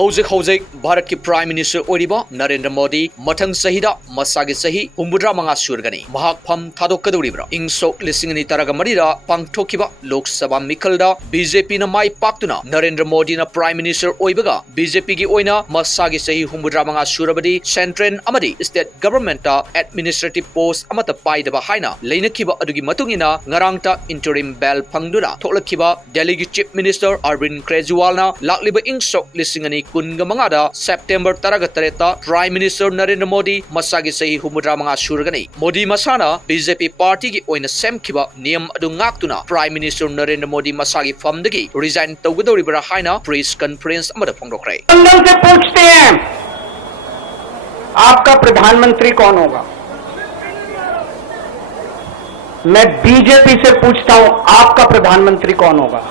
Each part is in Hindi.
हौजिक भारत की प्राइम मिनिस्टर ओरिबा नरेंद्र मोदी मथंग सहीदा मसागी सही 75 सुरगनी महाक फम थादोक्कदौरिब्रा इंग सोक लिसिंग अनि तरगा मरिदा पांगथोकिबा लोकसभा मिखलदा बीजेपी न माई पाक्तुना नरेंद्र मोदी न प्राइम मिनिस्टर ओइबगा बीजेपी की ओइना मसागी सही 75 सुरबदी सेंट्रल अमदी स्टेट गवर्नमेंट एडमिनिस्ट्रेटिव पोस्ट अमता पाइदबा हाइना लेनखिबा अदुगी मतुंगिना ngarangta interim bell phangduna थोलखिबा दिल्ली की चीफ मिनिस्टर अरविंद केजरीवाल ना लाक्लिबा इंग सोक लिसिंग अनि कुनगा मंगादा September 13 prime minister Narendra Modi मसागी सही 75 सुरगनी मोदी मसाना बीजेपी पार्टी की ओइना सेमखिबा नियम अदु ngakतुना प्राइम मिनिस्टर नरेंद्र मोदी मसागी फमदगी रिजाइन तौगदौरिबरा हाइना प्रेस कॉन्फ्रेंस अमदा फोंदोखरे। लंदन से पूछते हैं आपका प्रधानमंत्री कौन होगा। मैं बीजेपी से पूछता हूं आपका प्रधानमंत्री कौन होगा।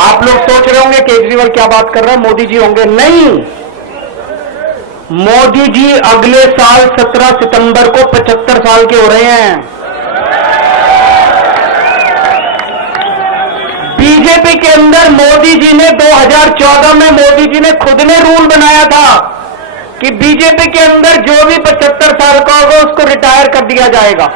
आप लोग सोच रहे होंगे केजरीवाल क्या बात कर रहा है, मोदी जी होंगे। नहीं, मोदी जी अगले साल 17 सितंबर को 75 साल के हो रहे हैं। बीजेपी के अंदर मोदी जी ने 2014 में मोदी जी ने खुद ने रूल बनाया था कि बीजेपी के अंदर जो भी 75 साल का होगा उसको रिटायर कर दिया जाएगा।